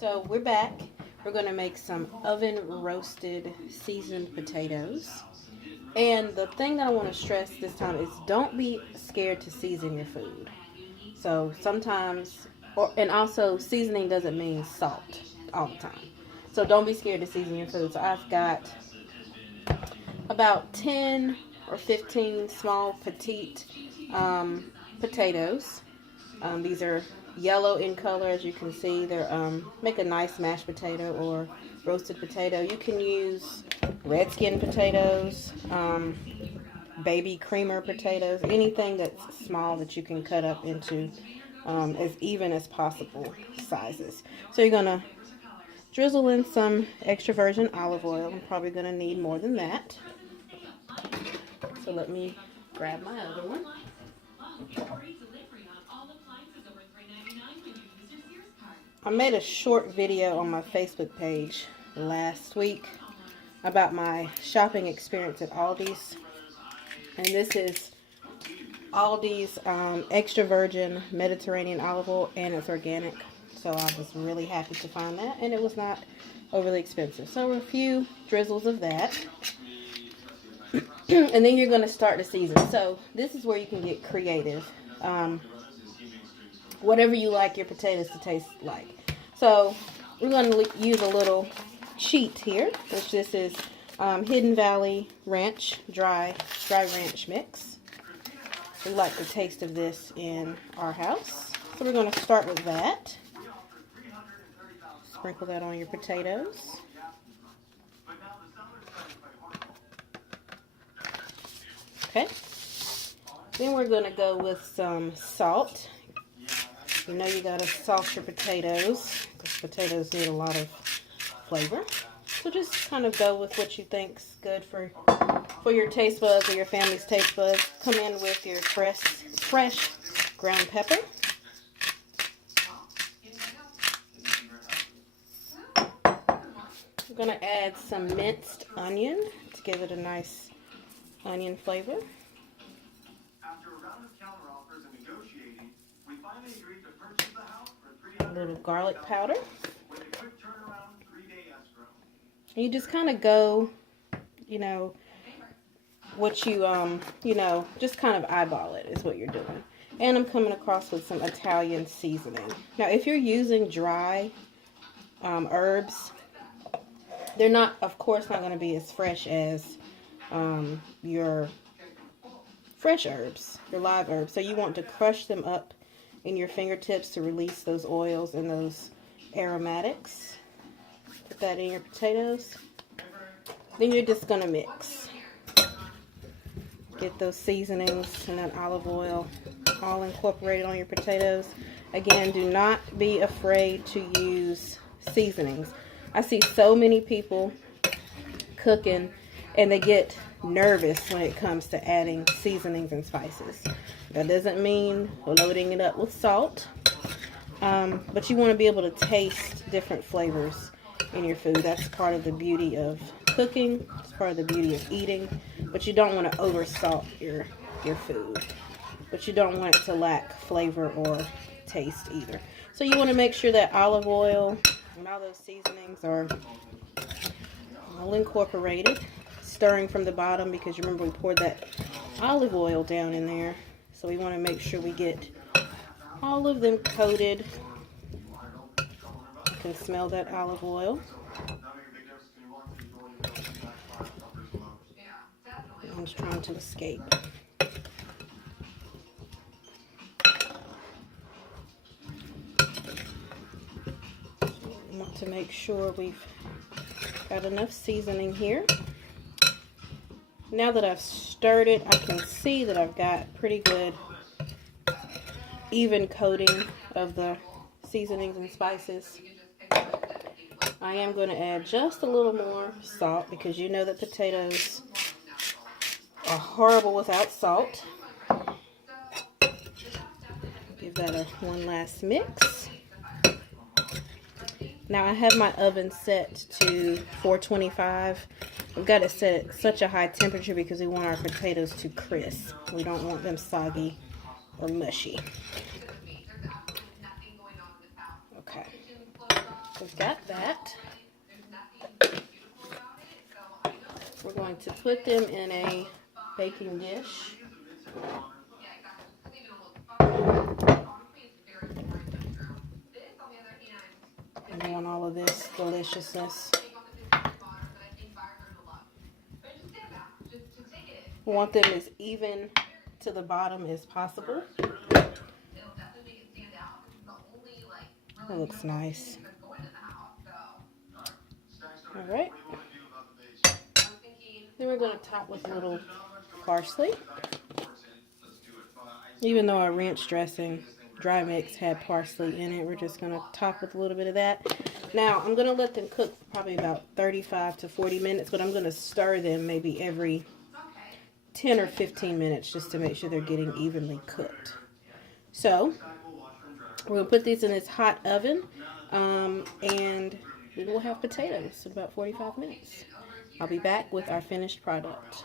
So we're back. We're going to make some oven roasted seasoned potatoes. And the thing that I want to stress this time is don't be scared to season your food. So sometimes, and also seasoning doesn't mean salt all the time. So don't be scared to season your food. So I've got about 10 or 15 small petite potatoes. These are yellow in color, as you can see. They're make a nice mashed potato or roasted potato. You can use red skin potatoes, baby creamer potatoes, anything that's small that you can cut up into as even as possible sizes. So you're gonna drizzle in some extra virgin olive oil. I'm probably gonna need more than that. So let me grab my other one. I made a short video on my Facebook page last week about my shopping experience at Aldi's. And this is Aldi's extra virgin Mediterranean olive oil, and it's organic. So I was really happy to find that, and it was not overly expensive. So a few drizzles of that. And then you're going to start to season. So this is where you can get creative. Whatever you like your potatoes to taste like. So we're going to use a little cheat here, which this is Hidden Valley Ranch dry ranch mix. We like the taste of this in our house. So we're going to start with that. Sprinkle that on your potatoes. Okay. Then we're going to go with some salt. You know you got to salt your potatoes because potatoes need a lot of flavor. So just kind of go with what you think's good for your taste buds or your family's taste buds. Come in with your fresh ground pepper. We're going to add some minced onion to give it a nice onion flavor. A little garlic powder. You just kind of go, what you, just kind of eyeball it is what you're doing. And I'm coming across with some Italian seasoning. Now, if you're using dry herbs, they're not, of course, not going to be as fresh as your fresh herbs, your live herbs. So you want to crush them up in your fingertips to release those oils and those aromatics. Put that in your potatoes. Then you're just going to mix. Get those seasonings and that olive oil all incorporated on your potatoes. Again, do not be afraid to use seasonings. I see so many people cooking and they get nervous when it comes to adding seasonings and spices. That doesn't mean loading it up with salt, but you want to be able to taste different flavors in your food. That's part of the beauty of cooking. It's part of the beauty of eating, but you don't want to over salt your food, but you don't want it to lack flavor or taste either. So you want to make sure that olive oil and all those seasonings are all incorporated. Stirring from the bottom because you remember we poured that olive oil down in there. So we want to make sure we get all of them coated. You can smell that olive oil. I'm just trying to escape. We want to make sure we've got enough seasoning here. Now that I've stirred it, I can see that I've got pretty good even coating of the seasonings and spices. I am going to add just a little more salt because you know that potatoes are horrible without salt. Give that one last mix. Now I have my oven set to 425. We've got it set at such a high temperature because we want our potatoes to crisp. We don't want them soggy or mushy. Okay. We've got that. We're going to put them in a baking dish. And I want all of this deliciousness. We want them as even to the bottom as possible. That looks nice. Alright. Then we're going to top with a little parsley. Even though our ranch dressing dry mix had parsley in it, we're just going to top with a little bit of that. Now, I'm going to let them cook for probably about 35 to 40 minutes, but I'm going to stir them maybe every 10 or 15 minutes just to make sure they're getting evenly cooked. So, we're going to put these in this hot oven, and then we'll have potatoes in about 45 minutes. I'll be back with our finished product.